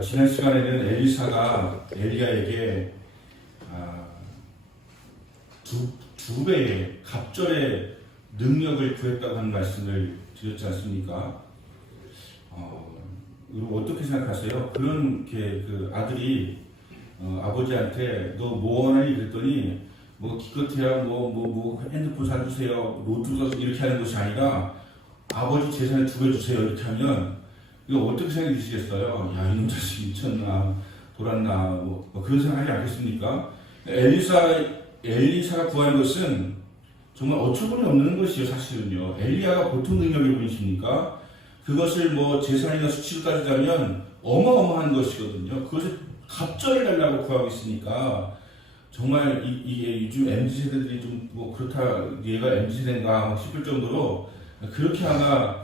지난 시간에는 엘리사가 엘리야에게 두 배의 갑절의 능력을 구했다고 하는 말씀을 드렸지 않습니까? 어떻게 생각하세요? 그런 그 아들이 아버지한테 너 뭐 원하니 그랬더니 뭐 기껏해야 뭐 핸드폰 사주세요, 로또 사서 이렇게 하는 것이 아니라 아버지 재산을 두 배 주세요 이렇게 하면 이거 어떻게 생각이 드시겠어요? 야, 이놈 자식이 미쳤나 돌았나 뭐 그런 생각하지 않겠습니까? 엘리사가 구하는 것은 정말 어처구니 없는 것이요. 사실은요, 엘리야가 보통 능력의 분이십니까? 그것을 뭐 재산이나 수치로 따지자면 어마어마한 것이거든요. 그것을 갑절을 달라고 구하고 있으니까 정말 이게 요즘 MZ세대들이 좀 뭐 그렇다, 얘가 MZ세대인가 싶을 정도로 그렇게 아마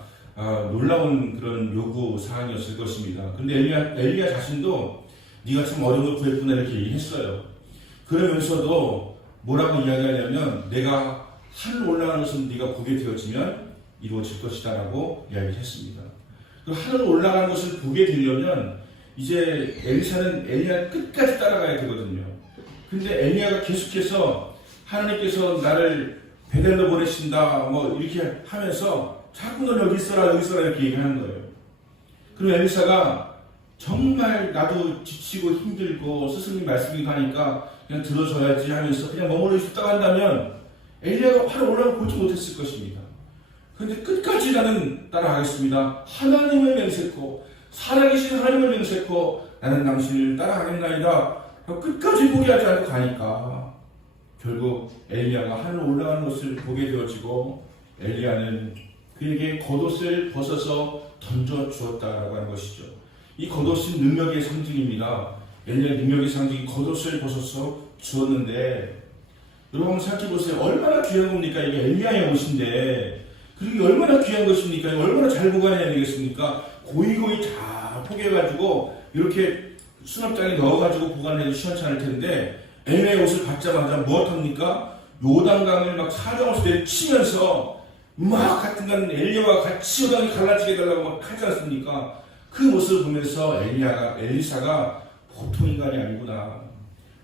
놀라운 그런 요구 사항이었을 것입니다. 근데 엘리야 자신도 네가 참 어려운 걸 구했구나 이렇게 얘기했어요. 그러면서도 뭐라고 이야기하냐면 내가 하늘 올라가는 것은 네가 보게 되어지면 이루어질 것이다 라고 이야기를 했습니다. 그 하늘 올라가는 것을 보게 되려면 이제 엘리야 끝까지 따라가야 되거든요. 근데 엘리야가 계속해서 하나님께서 나를 베델로 보내신다 뭐 이렇게 하면서 자꾸 너 여기 있어라 이렇게 얘기하는 거예요. 그럼 엘리사가 정말 나도 지치고 힘들고 스승님 말씀이 가니까 그냥 들어줘야지 하면서 그냥 머물러 있었다고 한다면 엘리야가 바로 올라가 보지 못했을 것입니다. 그런데 끝까지 나는 따라가겠습니다. 하나님을 맹세코 살아계신 하나님을 맹세코 나는 당신을 따라가겠나이다. 끝까지 포기하지 않고 가니까 결국 엘리야가 하늘 올라가는 것을 보게 되어지고 엘리야는 그에게 겉옷을 벗어서 던져 주었다라고 하는 것이죠. 이 겉옷은 능력의 상징입니다. 엘리야 능력의 상징이 겉옷을 벗어서 주었는데 여러분 한번 생각해 보세요. 얼마나 귀한 겁니까? 이게 엘리야의 옷인데 그리고 얼마나 귀한 것입니까? 얼마나 잘 보관해야 되겠습니까? 고이고이 다 포개가지고 이렇게 수납장에 넣어가지고 보관해도 시원찮을 텐데 엘리야의 옷을 받자마자 무엇합니까? 요단강을 막 사정없이 내치면서 막 같은간 엘리야와 같이 요단이 갈라지게 해달라고 막 하지 않습니까? 그 모습을 보면서 엘리사가 보통 인간이 아니구나,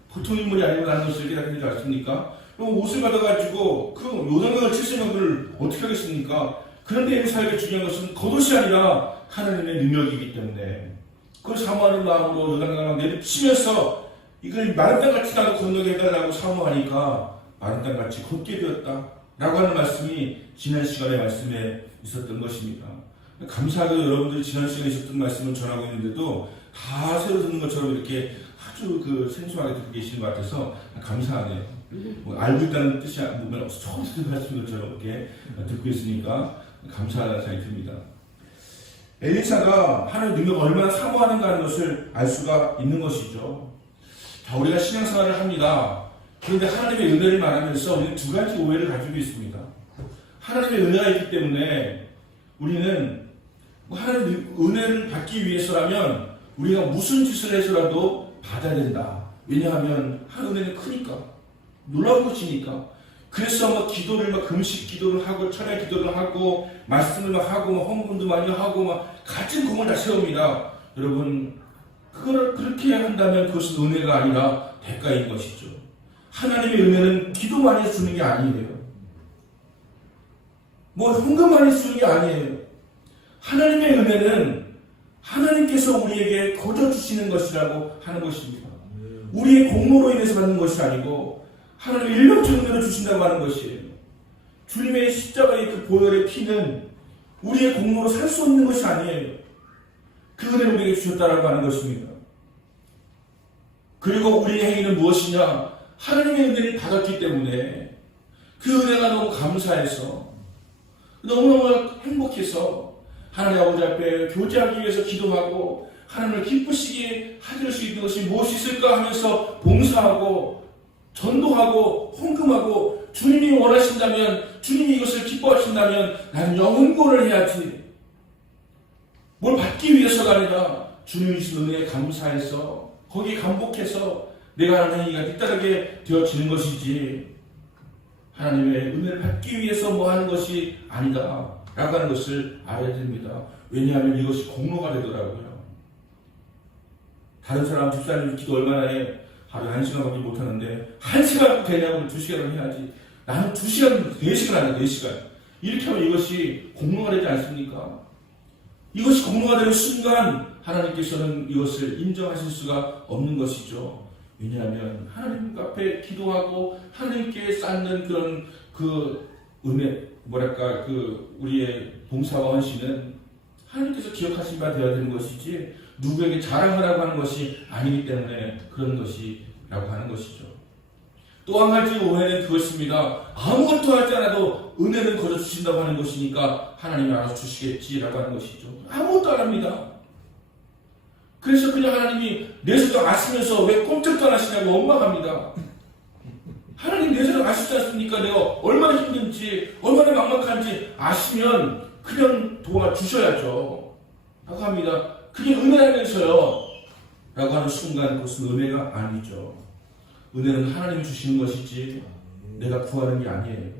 보통 인물이 아니구나 하는 것을 깨닫는 줄 아십니까? 그럼 옷을 받아가지고 그 요단강을 칠수있는 것을 어떻게 하겠습니까? 그런데 엘리사에게 중요한 것은 겉옷이 아니라 하나님의 능력이기 때문에 그걸 사모하는 마음으로 요단강을 내리치면서 이걸 마른 땅같이 나도 건너게 해달라고 사모하니까 마른 땅같이 걷게 되었다 라고 하는 말씀이 지난 시간의 말씀에 있었던 것입니다. 감사하게도 여러분들이 지난 시간에 있었던 말씀을 전하고 있는데도 다 새로 듣는 것처럼 이렇게 아주 생소하게 듣고 계시는 것 같아서 감사하네요. 알고 있다는 뜻이 보면 처음 듣는 말씀인 것처럼 이렇게 듣고 있으니까 감사하다는 생각이 듭니다. 엘리사가 하나님의 능력을 얼마나 사모하는가 하는 것을 알 수가 있는 것이죠. 자, 우리가 신앙생활을 합니다. 그런데 하나님의 은혜를 말하면서 우리는 두 가지 오해를 가지고 있습니다. 하나님의 은혜가 있기 때문에 우리는 하나님의 은혜를 받기 위해서라면 우리가 무슨 짓을 해서라도 받아야 된다. 왜냐하면 하나님의 은혜는 크니까, 놀라운 것이니까. 그래서 막 기도를 금식 기도를 하고 철야 기도를 하고 말씀을 하고 헌금도 많이 하고 같은 공을 다 세웁니다. 여러분, 그걸 그렇게 한다면 그것은 은혜가 아니라 대가인 것이죠. 하나님의 은혜는 기도 많이 주는 게 아니에요. 헌금 많이 주는 게 아니에요. 하나님의 은혜는 하나님께서 우리에게 거저 주시는 것이라고 하는 것입니다. 우리의 공로로 인해서 받는 것이 아니고 하나님의 일방적인 은혜를 주신다고 하는 것이에요. 주님의 십자가의 그 보혈의 피는 우리의 공로로 살 수 없는 것이 아니에요. 그 은혜를 우리에게 주셨다라고 하는 것입니다. 그리고 우리의 행위는 무엇이냐? 하나님의 은혜를 받았기 때문에 그 은혜가 너무 감사해서 너무너무 행복해서 하나님 아버지 앞에 교제하기 위해서 기도하고 하나님을 기쁘시게 해줄 수 있는 것이 무엇이 있을까 하면서 봉사하고 전도하고 헌금하고 주님이 원하신다면, 주님이 이것을 기뻐하신다면 나는 영혼구원을 해야지. 뭘 받기 위해서가 아니라 주님이 주신 은혜에 감사해서 거기에 감복해서 내가 하는 행위가 뒤따르게 되어지는 것이지 하나님의 은혜를 받기 위해서 뭐 하는 것이 아니다 라고 하는 것을 알아야 됩니다. 왜냐하면 이것이 공로가 되더라고요. 다른 사람 집사님 기도 얼마나 해? 하루에 1시간밖에 못하는데 1시간 되냐고 2시간을 해야지. 나는 2시간, 4시간 하냐 4시간. 이렇게 하면 이것이 공로가 되지 않습니까? 이것이 공로가 되는 순간 하나님께서는 이것을 인정하실 수가 없는 것이죠. 왜냐하면 하나님 앞에 기도하고 하나님께 쌓는 그런 그 은혜, 우리의 봉사와 헌신은 하나님께서 기억하신 바 되어야 되는 것이지 누구에게 자랑하라고 하는 것이 아니기 때문에 그런 것이라고 하는 것이죠. 또 한 가지 오해는 그것입니다. 아무것도 하지 않아도 은혜는 거저 주신다고 하는 것이니까 하나님이 알아서 주시겠지라고 하는 것이죠. 아무것도 안 합니다. 그래서 그냥 하나님이 내 속을 아시면서 왜 꼼짝도 안 하시냐고 원망합니다. 하나님 내 속을 아시지 않습니까? 내가 얼마나 힘든지 얼마나 막막한지 아시면 그냥 도와주셔야죠 라고 합니다. 그게 은혜라면서요 라고 하는 순간 그것은 은혜가 아니죠. 은혜는 하나님이 주시는 것이지 내가 구하는 게 아니에요.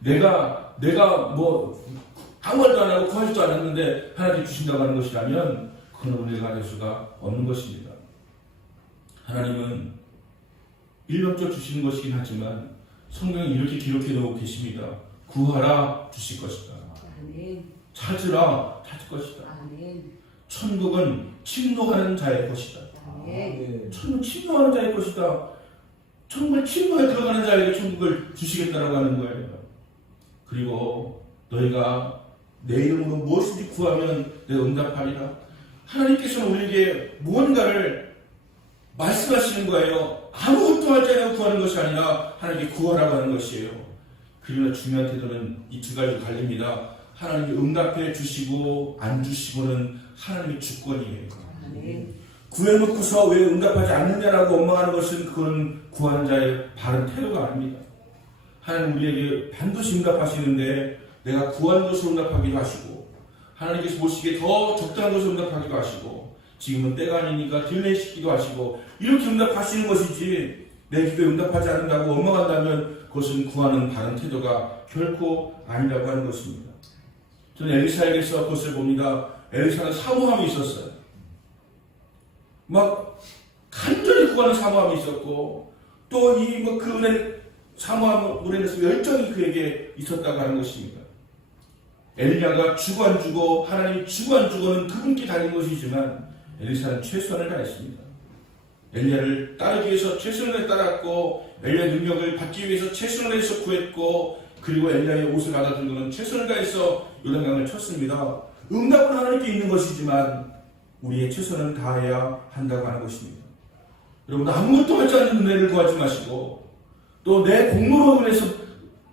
내가 뭐 아무 말도 안 하고 구하지도 않았는데 하나님이 주신다고 하는 것이라면 그건 은혜가 될 수가 없는 것입니다. 하나님은 일방적으로 주시는 것이긴 하지만 성경에 이렇게 기록해 놓고 계십니다. 구하라 주실 것이다. 찾으라 찾을 것이다. 천국은 침노하는 자의 것이다. 천국 침노하는 자의 것이다. 천국을 침노에 들어가는 자에게 천국을 주시겠다라고 하는 거예요. 그리고 너희가 내 이름으로 무엇인지 구하면 내가 응답하리라. 하나님께서는 우리에게 무언가를 말씀하시는 거예요. 아무것도 하지 않고 구하는 것이 아니라 하나님께 구하라고 하는 것이에요. 그러나 중요한 태도는 이 두 가지로 갈립니다. 하나님이 응답해 주시고 안 주시고는 하나님의 주권이에요. 구해놓고서 왜 응답하지 않느냐라고 원망하는 것은 그건 구하는 자의 바른 태도가 아닙니다. 하나님 우리에게 반드시 응답하시는데 내가 구하는 것을 응답하기도 하시고 하나님께서 보시기에 더 적당한 것을 응답하기도 하시고 지금은 때가 아니니까 딜레이시키기도 하시고 이렇게 응답하시는 것이지 내 기도에 응답하지 않는다고 원망한다면 그것은 구하는 바른 태도가 결코 아니라고 하는 것입니다. 저는 엘리사에게서 그것을 봅니다. 엘리사는 사모함이 있었어요. 막 간절히 구하는 사모함이 있었고 또 이 그 은혜 사모함으로 인해서 열정이 그에게 있었다고 하는 것입니다. 엘리야가 주고 안 주고 하나님이 주고 안 주고는 그분께 달린 것이지만 엘리사는 최선을 다했습니다. 엘리야를 따르기 위해서 최선을 따랐고 엘리야의 능력을 받기 위해서 최선을 해서 구했고 그리고 엘리야의 옷을 받아들고는 최선을 다해서 요단강을 쳤습니다. 응답은 하나님께 있는 것이지만 우리의 최선을 다해야 한다고 하는 것입니다. 여러분 아무것도 하지 않는 은혜를 구하지 마시고 또 내 공로로 인해서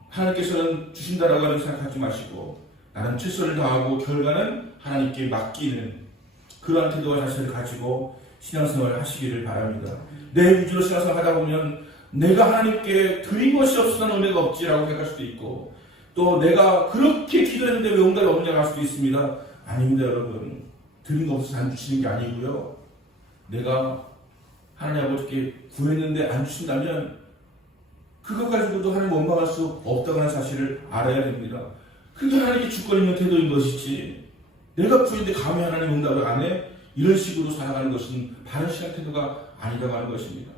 하나님께서는 주신다라고 하는 생각하지 마시고 나는 최선을 다하고 결과는 하나님께 맡기는 그러한 태도와 자세를 가지고 신앙생활을 하시기를 바랍니다. 내 위주로 신앙생활을 하다 보면 내가 하나님께 드린 것이 없어서는 은혜가 없지라고 생각할 수도 있고 또 내가 그렇게 기도했는데 왜 응답이 없느냐고 할 수도 있습니다. 아닙니다 여러분. 드린 거 없어서 안 주시는 게 아니고요. 내가 하나님 아버지께 구했는데 안 주신다면 그것 가지고도 하나님 원망할 수 없다고 하는 사실을 알아야 됩니다. 그게 하나님께 주권 있는 태도인 것이지 내가 구했는데 감히 하나님 응답을 안 해? 이런 식으로 살아가는 것은 바른 신앙 태도가 아니라고 하는 것입니다.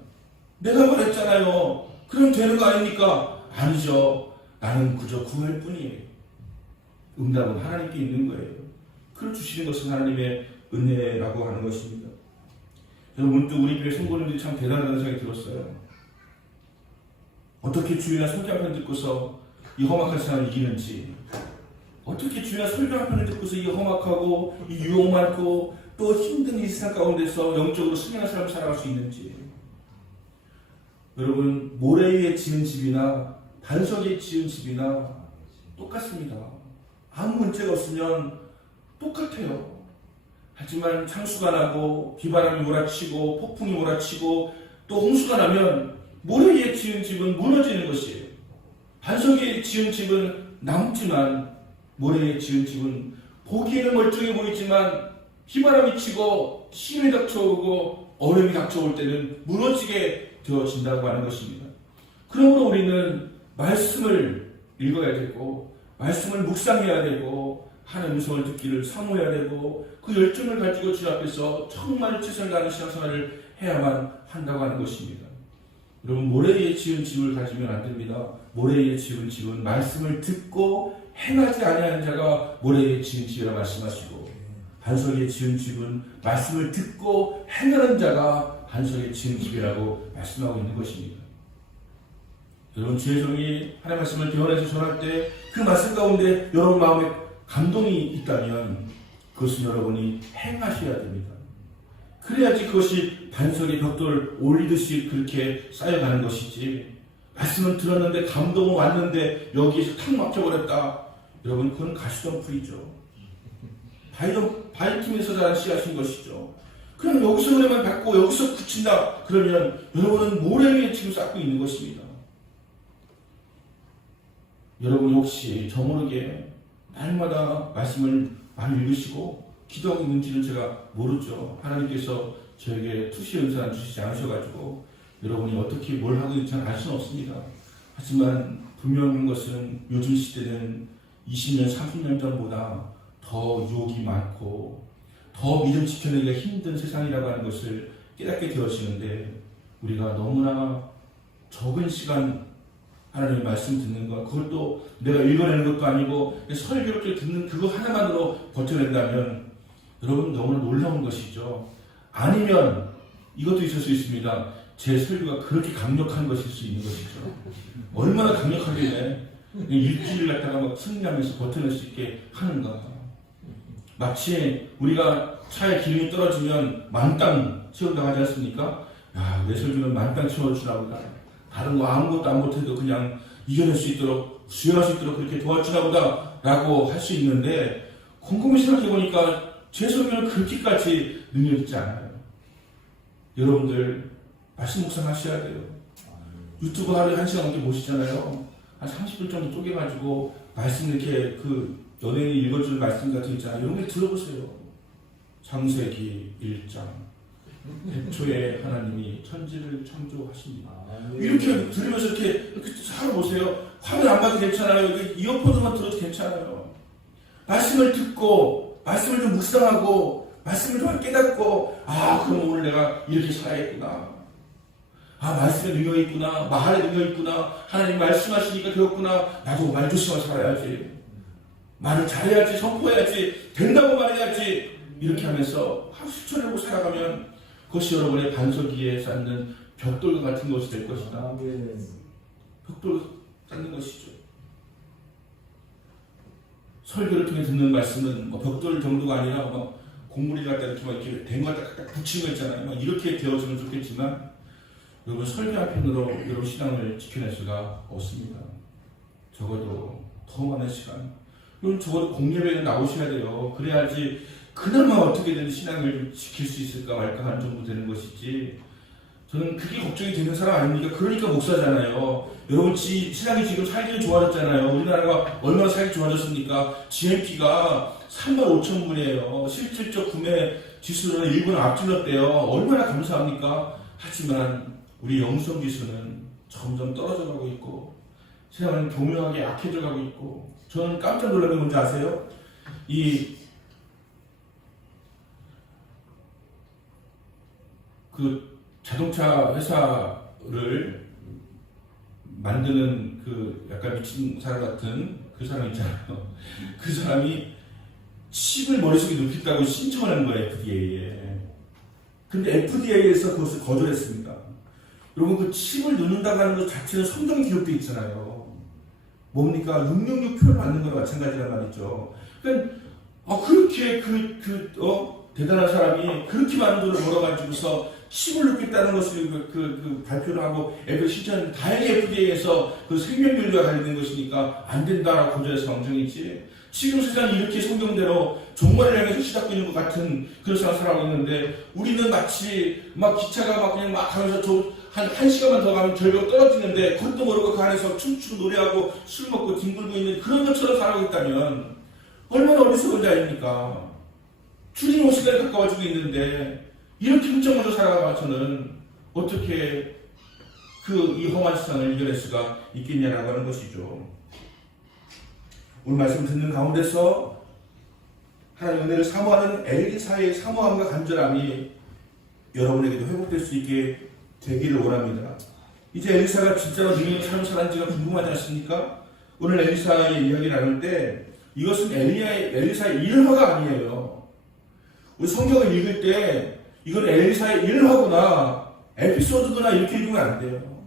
내가 말했잖아요. 그럼 되는 거 아닙니까? 아니죠. 나는 그저 구할 뿐이에요. 응답은 하나님께 있는 거예요. 그걸 주시는 것은 하나님의 은혜라고 하는 것입니다. 저는 문득 우리 교회 성도님들이 참 대단하다는 생각이 들었어요. 어떻게 주일날 설교 한 편 듣고서 이 험악한 세상을 이기는지 어떻게 주일날 설교 한 편을 듣고서 이 험악하고 이 유혹 많고 또 힘든 이 세상 가운데서 영적으로 승리하는 삶을 살아갈 수 있는지 여러분 모래 위에 지은 집이나 반석에 지은 집이나 똑같습니다. 아무 문제가 없으면 똑같아요. 하지만 창수가 나고 비바람이 몰아치고 폭풍이 몰아치고 또 홍수가 나면 모래 위에 지은 집은 무너지는 것이에요. 반석에 지은 집은 남지만 모래 위에 지은 집은 보기에는 멀쩡해 보이지만 비바람이 치고 시험이 닥쳐오고 어려움이 닥쳐올 때는 무너지게 되어진다고 하는 것입니다. 그러므로 우리는 말씀을 읽어야 되고 말씀을 묵상해야 되고 하나님의 음성을 듣기를 사모해야 되고 그 열정을 가지고 주 앞에서 정말 최선을 다하는 신앙생활을 해야만 한다고 하는 것입니다. 여러분, 모래 위에 지은 집을 가지면 안 됩니다. 모래 위에 지은 집은 말씀을 듣고 행하지 아니하는 자가 모래 위에 지은 집이라 말씀하시고, 반석 위에 지은 집은 말씀을 듣고 행하는 자가 반석 위에 지은 집이라고 말씀하고 있는 것입니다. 여러분, 주의 종이 하나님의 말씀을 대원해서 전할 때 그 말씀 가운데 여러분 마음에 감동이 있다면 그것은 여러분이 행하셔야 됩니다. 그래야지 그것이 반석의 벽돌을 올리듯이 그렇게 쌓여가는 것이지, 말씀을 들었는데 감동은 왔는데 여기에서 탁 막혀버렸다. 여러분, 그건 가시덤불이죠. 바이킴에서 자란 씨앗인 것이죠. 그럼 여기서 은혜만 받고 여기서 굳힌다. 그러면 여러분은 모래 위에 지금 쌓고 있는 것입니다. 여러분 혹시 저모르게 날마다 말씀을 많이 읽으시고 기도하고 있는지는 제가 모르죠. 하나님께서 저에게 투시 은사를 주시지 않으셔가지고 여러분이 어떻게 뭘 하고 있는지 알 수는 없습니다. 하지만 분명한 것은 요즘 시대는 20년, 30년 전보다 더 유혹이 많고 더 믿음 지켜내기가 힘든 세상이라고 하는 것을 깨닫게 되어지는데, 우리가 너무나 적은 시간 하나님의 말씀 듣는 것, 그것도 내가 읽어내는 것도 아니고 설교를 듣는 그거 하나만으로 버텨낸다면 여러분 너무나 놀라운 것이죠. 아니면 이것도 있을 수 있습니다. 제 설교가 그렇게 강력한 것일 수 있는 것이죠. 얼마나 강력하길래 일주일 갖다가 막 승리하면서 버텨낼 수 있게 하는가. 마치 우리가 차에 기름이 떨어지면 만땅 채운다고 하지 않습니까? 야, 내 설교는 만땅 채워주나 보다. 다른 거 아무것도 안 못해도 그냥 이겨낼 수 있도록, 수행할 수 있도록 그렇게 도와주나 보다 라고 할 수 있는데, 곰곰이 생각해보니까 제 설교는 그렇게까지 능력 있지 않아요. 여러분들 말씀 묵상하셔야 돼요. 유튜브 하루에 1시간 넘게 보시잖아요. 한 30분 정도 쪼개가지고 말씀 이렇게 그 연예인이 읽어주는 말씀 같은 거 있잖아요. 이런 걸 들어보세요. 창세기 1장 애초에 하나님이 천지를 창조하십니다. 이렇게 들으면서 이렇게 살아보세요. 화면 안 봐도 괜찮아요. 이어폰으로만 들어도 괜찮아요. 말씀을 듣고 말씀을 좀 묵상하고 말씀을 좀 깨닫고, 아, 그럼 오늘 내가 이렇게 살아야겠구나. 아, 말씀에 능력이 있구나. 말에 능력이 있구나. 하나님 말씀하시니까 되었구나. 나도 말 조심하고 살아야지. 말을 잘해야지. 선포해야지. 된다고 말해야지. 이렇게 하면서 실천하고 살아가면 그것이 여러분의 반석 위에 쌓는 벽돌과 같은 것이 될 것이다. 벽돌 쌓는 것이죠. 설교를 통해 듣는 말씀은 뭐 벽돌 정도가 아니라 막 공물이 갖다 이렇게 막 이렇게 된 거 갖다 붙이는 거 있잖아요. 막 이렇게 되어주면 좋겠지만, 여러분 설교 한 편으로 여러분 신앙을 지켜낼 수가 없습니다. 적어도 더 많은 시간, 그럼 적어도 공예배에 나오셔야 돼요. 그래야지 그나마 어떻게든 신앙을 지킬 수 있을까 말까 하는 정도 되는 것이지. 저는 그게 걱정이 되는 사람 아닙니까? 그러니까 목사잖아요. 여러분 신앙이 지금 살기 좋아졌잖아요. 우리나라가 얼마나 살기 좋아졌습니까? GNP가 35,000분이에요. 실질적 구매 지수는 일본을 앞질렀대요. 얼마나 감사합니까? 하지만 우리 영성 지수는 점점 떨어져 가고 있고, 세상은 교묘하게 약해져 가고 있고, 저는 깜짝 놀란 게 뭔지 아세요? 그 자동차 회사를 만드는 그 약간 미친 사람 같은 그 사람 있잖아요. 그 사람이 칩을 머릿속에 넣겠다고 신청하는 거예요, FDA에. 근데 FDA에서 그것을 거절했습니다. 여러분, 그 칩을 넣는다고 하는 것 자체는 성경 기록도 있잖아요. 뭡니까? 666 표를 받는 거랑 마찬가지란 말이죠. 그러니까 그렇게 대단한 사람이 그렇게 많은 돈을 벌어가지고서 칩을 넣겠다는 것을 발표를 하고 애들 실천하는, 다행히 FDA에서 그 생명윤리와 관련된 것이니까 안 된다라고 거절해서 망정이지. 지금 세상이 이렇게 성경대로 종말을 향해서 시작되고 있는 것 같은 그런 세상을 살아가고 있는데, 우리는 마치 막 기차가 막 그냥 막 가면서 한 시간만 더 가면 절벽 떨어지는데 그것도 모르고 그 안에서 춤추고 노래하고 술 먹고 뒹굴고 있는 그런 것처럼 살아가고 있다면 얼마나 어리석은 자입니까? 주님 오시기까지 가까워지고 있는데 이렇게 훔쳐가서 살아가서는 어떻게 이 험한 세상을 이겨낼 수가 있겠냐라고 하는 것이죠. 오늘 말씀 듣는 가운데서 하나님 은혜를 사모하는 엘리사의 사모함과 간절함이 여러분에게도 회복될 수 있게 되기를 원합니다. 이제 엘리사가 진짜로 능력의 삶을 살았는지가 궁금하지 않습니까? 오늘 엘리사의 이야기를 나눌 때 이것은 엘리사의 일화가 아니에요. 우리 성경을 읽을 때 이건 엘리사의 일화구나, 에피소드구나 이렇게 읽으면 안 돼요.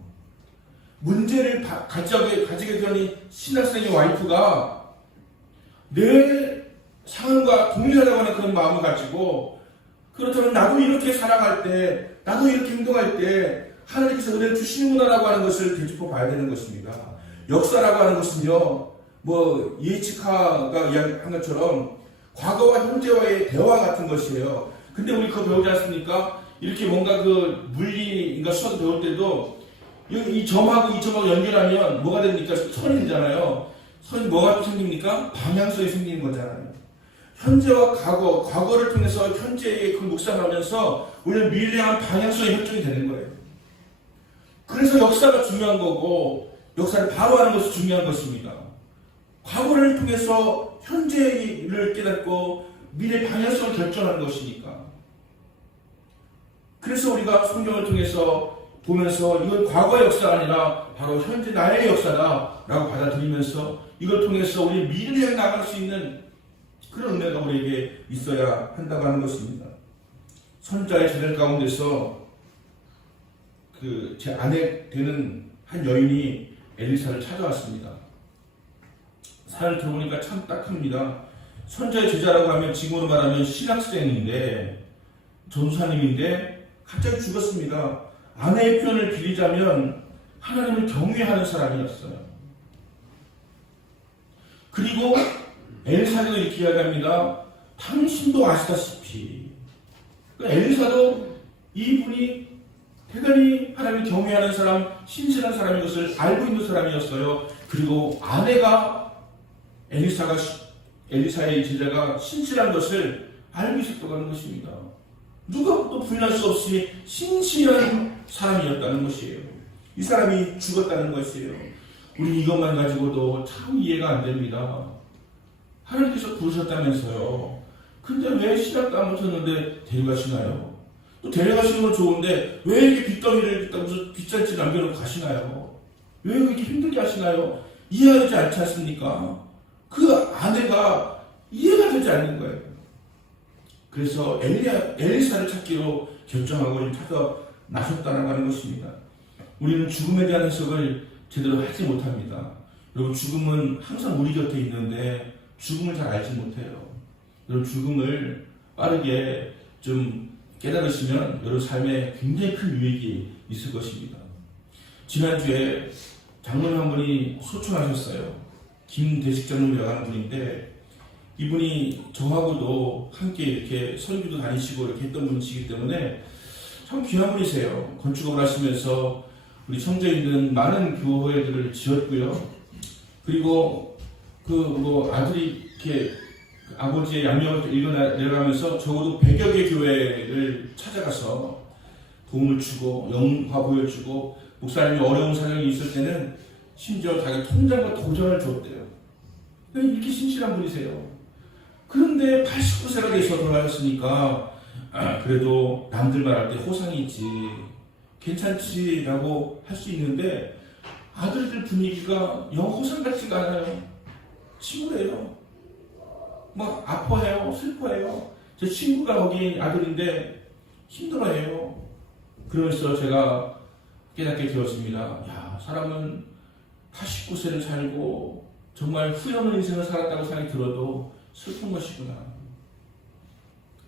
문제를 가지게 된 이 신학생의 와이프가 내 상황과 동일하다고 하는 그런 마음을 가지고, 그렇다면 나도 이렇게 살아갈 때, 나도 이렇게 행동할 때 하나님께서 은혜를 주시는구나라고 하는 것을 되짚어 봐야 되는 것입니다. 역사라고 하는 것은요, 이에치카가 이야기한 것처럼 과거와 현재와의 대화 같은 것이에요. 근데 우리 그거 배우지 않습니까? 이렇게 뭔가 물리인가 수학 배울 때도 이 점하고 이 점하고 연결하면 뭐가 됩니까? 선이 되잖아요. 선이 뭐가 생깁니까? 방향성이 생기는 거잖아요. 현재와 과거를 통해서 현재의 그 묵상하면서 우리는 미래에 향한 방향성의 협정이 되는 거예요. 그래서 역사가 중요한 거고, 역사를 바로 하는 것이 중요한 것입니다. 과거를 통해서 현재를 깨닫고 미래 방향성을 결정하는 것이니까. 그래서 우리가 성경을 통해서 보면서 이건 과거의 역사가 아니라 바로 현재 나의 역사다 라고 받아들이면서 이걸 통해서 우리 미래에 나갈 수 있는 그런 은혜가 우리에게 있어야 한다고 하는 것입니다. 선자의 제들 가운데서 제 아내 되는 한 여인이 엘리사를 찾아왔습니다. 사연을 들어보니까 참 딱합니다. 선자의 제자라고 하면 지금으로 말하면 신학생인데, 전사님인데 갑자기 죽었습니다. 아내의 표현을 빌리자면 하나님을 경외하는 사람이었어요. 그리고 엘리사도 이렇게 이야기합니다. 당신도 아시다시피. 엘리사도 이분이 대단히 하나님을 경외하는 사람, 신실한 사람인 것을 알고 있는 사람이었어요. 그리고 아내가 엘리사의 제자가 신실한 것을 알고 있었다고 하는 것입니다. 누가 또 부인할 수 없이 신실한 사람이었다는 것이에요. 이 사람이 죽었다는 것이에요. 우리 이것만 가지고도 참 이해가 안 됩니다. 하나님께서 부르셨다면서요. 근데 왜 시작도 안 붙었는데 데려가시나요? 또 데려가시는 건 좋은데 왜 이렇게 빚더미를 빚잔치 남겨놓고 가시나요? 왜 이렇게 힘들게 하시나요? 이해가 되지 않지 않습니까? 그 아내가 이해가 되지 않는 거예요. 그래서 엘리사를 찾기로 결정하고 찾아 나섰다는 하는 것입니다. 우리는 죽음에 대한 해석을 제대로 하지 못합니다. 여러분, 죽음은 항상 우리 곁에 있는데 죽음을 잘 알지 못해요. 여러분, 죽음을 빠르게 좀 깨달으시면 여러분 삶에 굉장히 큰 유익이 있을 것입니다. 지난주에 장로님 한 분이 소천하셨어요. 김대식 장로님이라고 하는 분인데, 이분이 저하고도 함께 이렇게 설교도 다니시고 이렇게 했던 분이시기 때문에 참 귀한 분이세요. 건축업을 하시면서 우리 청주에 있는 많은 교회들을 지었고요. 그리고 아들이 이렇게 아버지의 양육을 읽어내려가면서 적어도 100여 개 교회를 찾아가서 도움을 주고 영화 보여주고, 목사님이 어려운 사정이 있을 때는 심지어 자기 통장과 도장을 줬대요. 이렇게 신실한 분이세요. 그런데 89세가 돼서 돌아가셨으니까 그래도 남들 말할 때 호상이 있지, 괜찮지라고 할 수 있는데 아들들 분위기가 영 호상 같지가 않아요. 친구래요. 막 아파해요. 슬퍼해요. 제 친구가 거기 아들인데 힘들어해요. 그러면서 제가 깨닫게 되었습니다. 야, 사람은 89세를 살고 정말 후회하는 인생을 살았다고 생각이 들어도 슬픈 것이구나,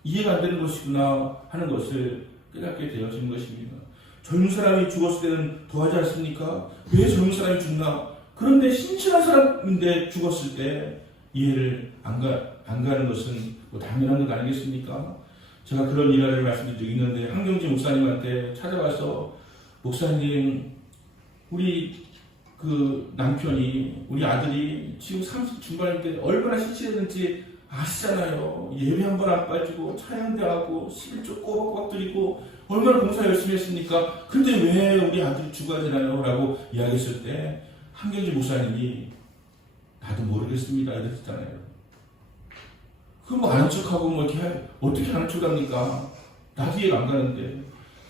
이해가 안 되는 것이구나 하는 것을 깨닫게 되어진 것입니다. 젊은 사람이 죽었을 때는 더하지 않습니까? 왜 젊은 사람이 죽나? 그런데 신실한 사람인데 죽었을 때 이해를 안 가는 것은 당연한 것 아니겠습니까? 제가 그런 일화를 말씀드린 적이 있는데, 한경지 목사님한테 찾아와서, 목사님, 우리 남편이, 우리 아들이 지금 30 중반인데 얼마나 신실했는지 아시잖아요. 예배 한 번 안 빠지고 찬양대하고 11조 꼬박꼬박 드리고 얼마나 봉사 열심히 했습니까? 근데 왜 우리 아들이 죽어야 되나요? 라고 이야기했을 때 한경지 목사님이 나도 모르겠습니다 이랬잖아요. 그 뭐 아는 척하고 뭐 이렇게 어떻게 아는 척합니까? 나도 이해가 안 가는데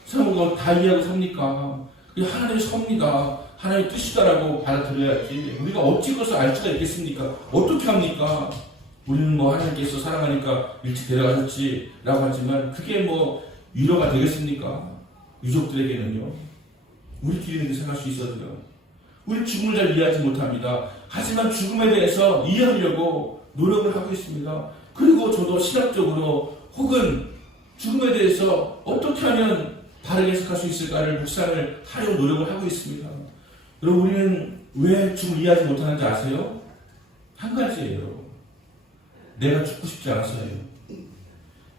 사람은 다 이해하고 삽니까? 하나님의 섭니다. 하나님의 뜻이다라고 받아들여야지. 우리가 어찌 그것을 알 수가 있겠습니까? 어떻게 합니까? 우리는 뭐 하나님께서 사랑하니까 일찍 데려가셨지라고 하지만 그게 뭐 위로가 되겠습니까? 유족들에게는요. 우리끼리는 그렇게 생각할 수 있어도요. 우리 죽음을 잘 이해하지 못합니다. 하지만 죽음에 대해서 이해하려고 노력을 하고 있습니다. 그리고 저도 신학적으로 혹은 죽음에 대해서 어떻게 하면 다르게 해석할 수 있을까를 묵상을 하려고 노력을 하고 있습니다. 여러분, 우리는 왜 죽음을 이해하지 못하는지 아세요? 한 가지예요. 내가 죽고 싶지 않아서예요.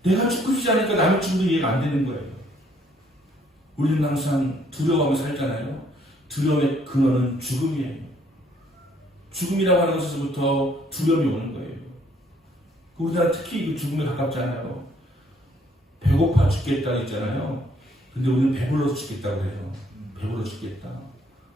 내가 죽고 싶지 않으니까 남의 죽음도 이해가 안 되는 거예요. 우리는 항상 두려워하며 살잖아요. 두려움의 근원은 죽음이에요. 죽음이라고 하는 것에서부터 두려움이 오는 거예요. 우리나라 특히 죽음에 가깝잖아요. 배고파 죽겠다 있잖아요. 근데 우리는 배불러서 죽겠다고 해요. 배불러 죽겠다.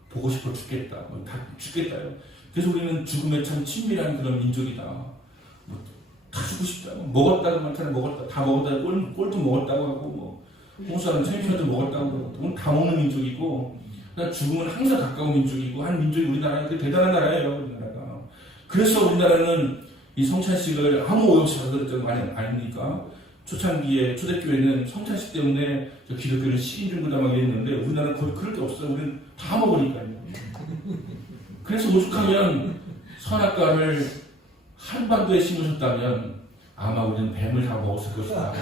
보고 싶어 죽겠다. 다 죽겠다요. 그래서 우리는 죽음에 참 친밀한 그런 민족이다. 다 죽고 싶다. 먹었다고 많잖아요. 먹었다. 다 먹었다. 꼴도 먹었다고 하고, 홍수하는 생선도 먹었다고 하고, 다 먹는 민족이고, 죽음은 항상 가까운 민족이고, 한 민족이 우리나라는 대단한 나라예요. 우리나라가. 그래서 우리나라는 이 성찬식을 아무 오해 없이 받아들였던 거 아닙니까? 초창기에 초대교회는 성찬식 때문에 기독교는 식인종부담하게 했는데 우리나라는 거의 그럴 게 없어요. 우리는 다 먹으니까요. 그래서 오죽하면 선악과를 한반도에 심으셨다면 아마 우리는 뱀을 다 먹었을 것이다.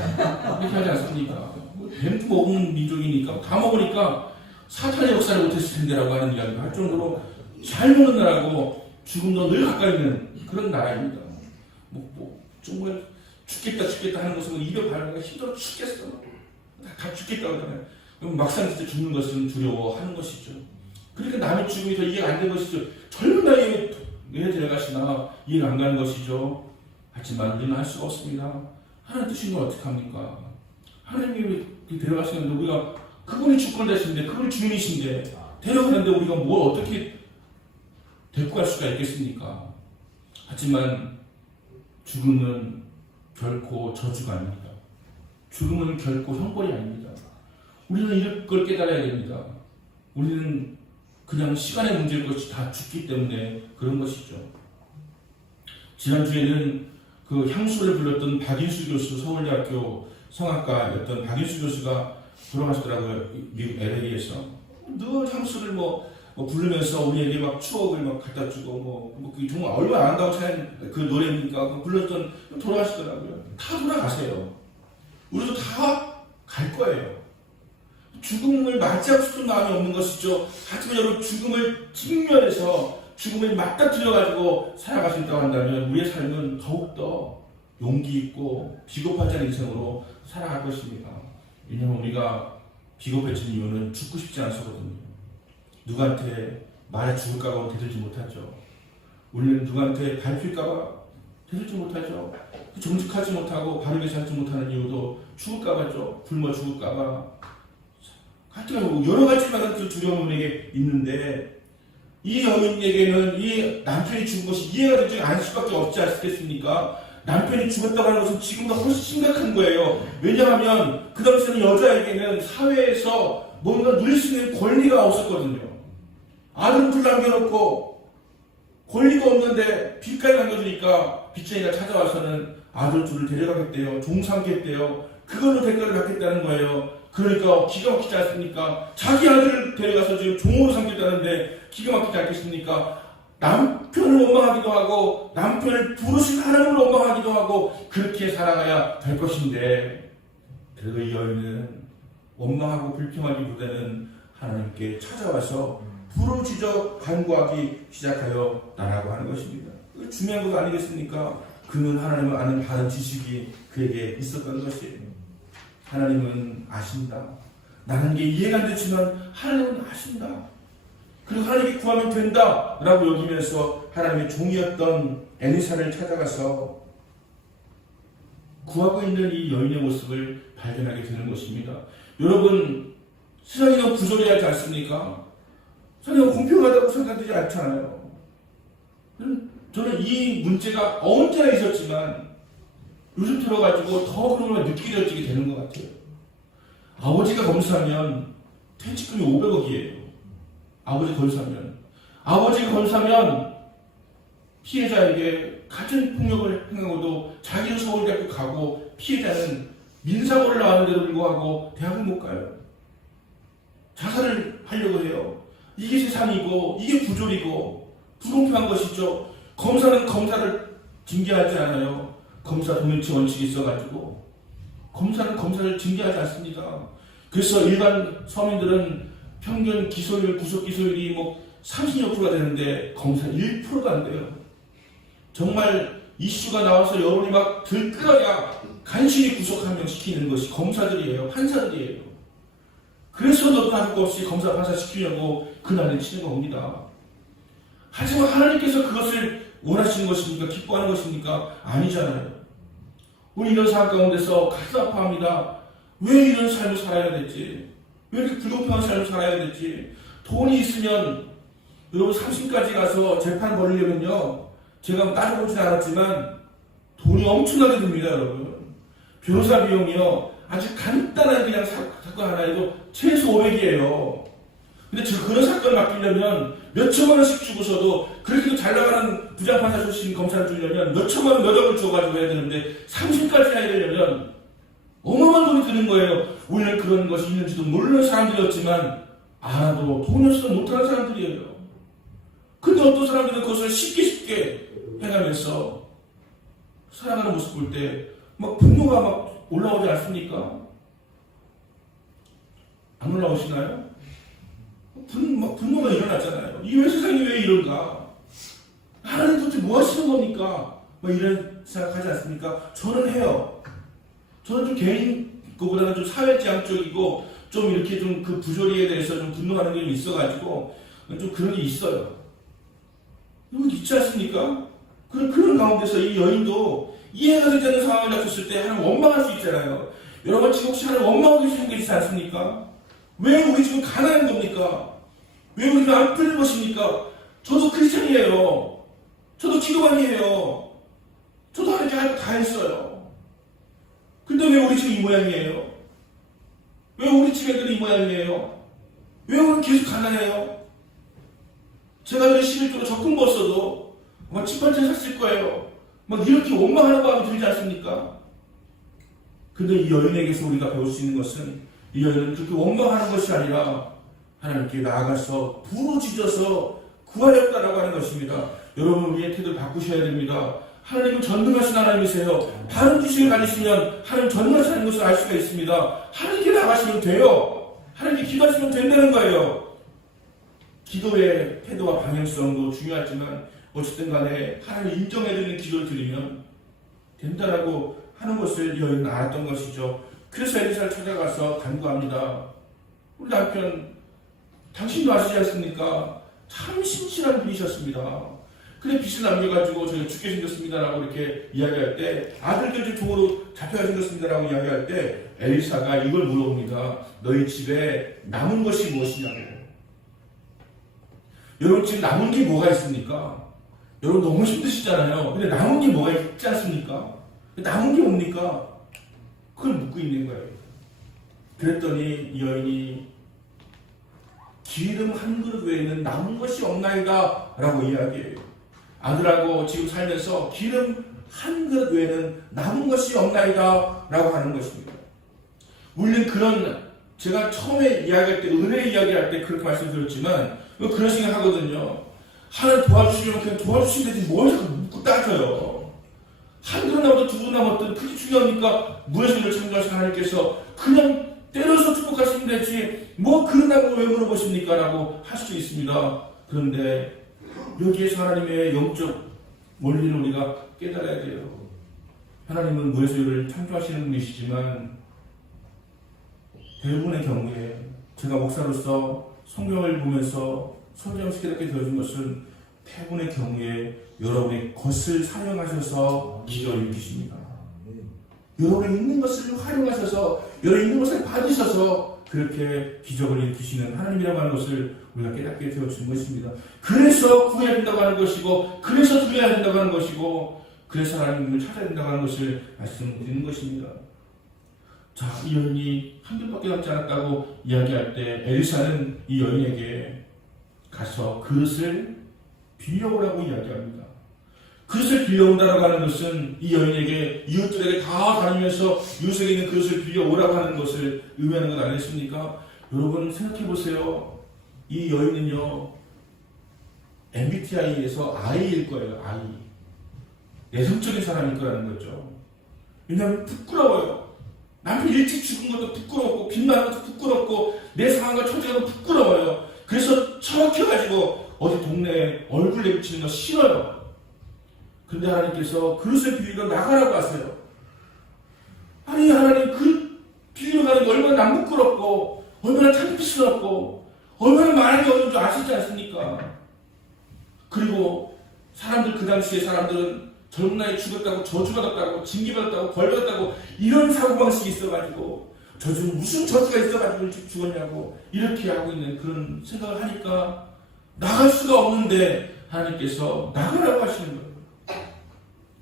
이렇게 하지 않습니까? 뱀도 먹는 민족이니까 다 먹으니까 사탄의 역사를 못했을 텐데라고 하는 이야기를 할 정도로 잘 먹는 나라고 죽음도 늘 가까이 있는 그런 나라입니다. 정말 죽겠다 하는 것은 입에 바르기가 힘들어 죽겠어. 다 죽겠다고 하잖아요. 그럼 막상 진짜 죽는 것은 두려워하는 것이죠. 그러니까 남의 죽음이 더 이해가 안 되는 것이죠. 젊은 나이에 왜 데려가시나 이해가 안 가는 것이죠. 하지만 우리는 할 수가 없습니다. 하나님 뜻인 걸 어떻게 합니까? 하나님이 데려가시는데 우리가 그분이 주권자신데 그분이 주인이신데 데려가는데 우리가 뭘 어떻게 데리고 갈 수가 있겠습니까? 하지만 죽음은 결코 저주가 아닙니다. 죽음은 결코 형벌이 아닙니다. 우리는 이걸 깨달아야 됩니다. 우리는 그냥 시간의 문제일 것이 다 죽기 때문에 그런 것이죠. 지난주에는 그 향수를 불렀던 박인수 교수, 서울대학교 성악가였던 박인수 교수가 돌아가시더라고요. 미국 LA에서. 늘 향수를 부르면서 우리에게 막 추억을 막 갖다 주고 정말 얼마나 아름다운 그 노래입니까? 불렀던 돌아가시더라고요. 다 돌아가세요. 우리도 다 갈 거예요. 죽음을 맞이하고 싶은 마음이 없는 것이죠. 하지만 여러분 죽음을 직면해서 죽음을 맞닥뜨려가지고 살아가신다고 한다면 우리의 삶은 더욱더 용기 있고 비겁하지 않은 인생으로 살아갈 것입니다. 왜냐하면 우리가 비겁해진 이유는 죽고 싶지 않아서거든요. 누구한테 말해 죽을까봐 대들지 못하죠. 우리는 누구한테 밟힐까봐 대들지 못하죠. 정직하지 못하고 바르게 살지 못하는 이유도 죽을까봐죠. 굶어 죽을까봐. 하여튼 여러 가지만 그 두려움이 우리에게 있는데 이 여인에게는 이 남편이 죽은 것이 이해가 되지 않을 수밖에 없지 않겠습니까? 남편이 죽었다고 하는 것은 지금보다 훨씬 심각한 거예요. 왜냐하면 그 당시에는 여자에게는 사회에서 뭔가 누릴 수 있는 권리가 없었거든요. 아들 둘 남겨놓고 권리가 없는데 빚까지 남겨주니까 빚쟁이가 찾아와서는 아들 둘을 데려가겠대요. 종 삼겠대요. 그걸로 대가를 받겠다는 거예요. 그러니까 기가 막히지 않습니까? 자기 아들을 데려가서 지금 종으로 삼겠다는데 기가 막히지 않겠습니까? 남편을 원망하기도 하고 남편을 부르신 하나님을 원망하기도 하고 그렇게 살아가야 될 것인데 그래도 이 여인은 원망하고 불평하기보다는 하나님께 찾아와서 부르짖어 간구하기 시작하였다라고 하는 것입니다. 중요한 것 아니겠습니까? 그는 하나님을 아는 바른 지식이 그에게 있었던 것이에요. 하나님은 아신다. 나는 이게 이해가 안 되지만 하나님은 아신다. 그리고 하나님께 구하면 된다 라고 여기면서 하나님의 종이었던 엘리사를 찾아가서 구하고 있는 이 여인의 모습을 발견하게 되는 것입니다. 여러분, 세상이 너무 부조리하지 않습니까? 세상이 공평하다고 생각되지 않잖아요. 저는 이 문제가 언제나 있었지만 요즘 들어가지고 더 그런 걸 느끼려지게 되는 것 같아요. 아버지가 검사하면 퇴직금이 500억이에요. 아버지가 검사하면 피해자에게 가정폭력을 행하고도 자기는 서울대학교 가고 피해자는 민사고를 나왔는데도 불구하고 대학을 못 가요. 자살을 하려고 해요. 이게 세상이고 이게 부조리고 불공평한 것이죠. 검사는 검사를 징계하지 않아요. 검사 동일치 원칙이 있어가지고 검사는 검사를 징계하지 않습니다. 그래서 일반 서민들은 평균 기소율, 구속 기소율이 뭐 30여 프로가 되는데 검사는 1%도 안 돼요. 정말 이슈가 나와서 여론이 막 들끓어야 간신히 구속 한 명 시키는 것이 검사들이에요. 판사들이에요. 그래서 너도 할거 없이 검사 판사 시키려고 그날을 치는 겁니다. 하지만 하나님께서 그것을 원하시는 것입니까? 기뻐하는 것입니까? 아니잖아요. 우리 이런 상황 가운데서 가슴 아파합니다. 왜 이런 삶을 살아야 되지? 왜 이렇게 불공평한 삶을 살아야 되지? 돈이 있으면 여러분 3심까지 가서 재판 벌이려면요, 제가 따져보진 않았지만 돈이 엄청나게 듭니다. 여러분 변호사 비용이요 아주 간단한 그냥 사건 하나에도 최소 500이에요. 근데 그런 사건을 맡기려면 몇 천만 원씩 주고서도 그렇게도 잘 나가는 부장판사 출신 검사를 주려면 몇 천만 원, 몇 억을 줘가지고 해야 되는데 30까지 해야 되려면 어마어마한 돈이 드는 거예요. 우리는 그런 것이 있는지도 모르는 사람들이었지만 알아도 돈이 없어서 못하는 사람들이에요. 근데 어떤 사람들은 그것을 쉽게 해가면서 살아가는 모습 볼 때 막 분노가 막 올라오지 않습니까? 안 올라오시나요? 막 분노가 일어났잖아요. 이 왜 세상이 왜 이런가? 하나님 도대체 뭐 하시는 겁니까? 뭐 이런 생각하지 않습니까? 저는 해요. 저는 좀 개인 그보다는 좀 사회지향적이고 좀 이렇게 좀 그 부조리에 대해서 좀 분노하는 게 좀 있어가지고 좀 그런 게 있어요. 이거 있지 않습니까? 그런 가운데서 이 여인도 이해가 되지 않는 상황을 닥쳤을 때 하나님 원망할 수 있잖아요. 여러분 지금 혹시 하나님 원망하고 계시는 게 있지 않습니까? 왜 우리 지금 가난한 겁니까? 왜 우리는 안 풀린 것입니까? 저도 크리스천이에요. 저도 기도관이에요. 저도 하나님께 할 거 다 했어요. 근데 왜 우리 지금 이 모양이에요? 왜 우리 친구들이 이 모양이에요? 왜 우리는 계속 가난해요? 제가 이런 11조로 적금 벌어도 막 집한채 샀을 거예요. 막 이렇게 원망하는 마음이 들지 않습니까? 근데 이 여인에게서 우리가 배울 수 있는 것은 이 여인은 그렇게 원망하는 것이 아니라 하나님께 나아가서 부르짖어서 구하였다라고 하는 것입니다. 여러분 우리의 태도를 바꾸셔야 됩니다. 하나님은 전능하신 하나님이세요. 바른 지식을 가지시면 하나님 전능하시는 것을 알 수가 있습니다. 하나님께 나가시면 돼요. 하나님께 기도하시면 된다는 거예요. 기도의 태도와 방향성도 중요하지만 어쨌든 간에 하나님 인정해주는 기도를 드리면 된다라고 하는 것을 여인은 알았던 것이죠. 그래서 엘리사를 찾아가서 간구합니다. 우리 남편 당신도 아시지 않습니까? 참 신실한 분이셨습니다. 근데 빚을 남겨가지고 저희가 죽게 생겼습니다라고 이렇게 이야기할 때 아들들 종으로 잡혀가 생겼습니다라고 이야기할 때 엘리사가 이걸 물어봅니다. 너희 집에 남은 것이 무엇이냐고. 여러분 지금 남은 게 뭐가 있습니까? 여러분 너무 힘드시잖아요. 근데 남은 게 뭐가 있지 않습니까? 남은 게 뭡니까? 그걸 묻고 있는 거예요. 그랬더니 이 여인이 기름 한 그릇 외에는 남은 것이 없나이다 라고 이야기해요. 아들하고 지금 살면서 기름 한 그릇 외에는 남은 것이 없나이다 라고 하는 것입니다. 물론 제가 처음에 이야기할 때 은혜 이야기할 때 그렇게 말씀드렸지만 그런 생각하거든요. 하나님 도와주시면 그냥 도와주시면 되지 뭘 자꾸 묻고 따져요. 한 그릇 남았든 두 그릇 남았든 그게 중요하니까 무에서 일을 창조하신 하나님께서 그냥 때려서 축복하시면 되지 뭐 그릇 남은 왜 물어보십니까? 라고 할 수도 있습니다. 그런데 여기에서 하나님의 영적 원리를 우리가 깨달아야 돼요. 하나님은 무에서 일을 창조하시는 분이시지만 대부분의 경우에 제가 목사로서 성경을 보면서 성경을 깨닫게 되어진 것은 대부분의 경우에 여러분의 것을 사용하셔서 기적을 일으키십니다. 여러분이 있는 것을 활용하셔서 여러분이 있는 것을 받으셔서 그렇게 기적을 일으키시는 하나님이라고 하는 것을 우리가 깨닫게 되어진 것입니다. 그래서 구해야 된다고 하는 것이고 그래서 드려야 된다고 하는 것이고 그래서 하나님을 찾아야 된다고 하는 것을 말씀드리는 것입니다. 자, 이 여인이 한 겹밖에 남지 않았다고 이야기할 때 엘리사는 이 여인에게 가서 그릇을 빌려오라고 이야기합니다. 그릇을 빌려온다라고 하는 것은 이 여인에게 이웃들에게 다 다니면서 이웃에게 있는 그릇을 빌려오라고 하는 것을 의미하는 것 아니겠습니까? 여러분 생각해 보세요. 이 여인은요, MBTI에서 I일 거예요. I. 내성적인 사람일 거라는 거죠. 왜냐하면 부끄러워요. 남편 일찍 죽은 것도 부끄럽고 빚나는 것도 부끄럽고 내 상황과 처지가 부끄러워요. 그래서 처박혀가지고 어디 동네에 얼굴 내비치는 거 싫어요. 그런데 하나님께서 그릇을 빌리러 나가라고 하세요. 아니 하나님, 그릇 빌려가는 거 얼마나 남 부끄럽고 얼마나 창피스럽고 얼마나 말하기 어려운 줄 아시지 않습니까? 그리고 사람들, 그 당시에 사람들은 젊은 나이에 죽었다고, 저주받았다고, 징계받았다고, 벌받았다고 이런 사고방식이 있어가지고 저주는 무슨 저주가 있어가지고 일찍 죽었냐고 이렇게 하고 있는 그런 생각을 하니까 나갈 수가 없는데 하나님께서 나가라고 하시는 거예요.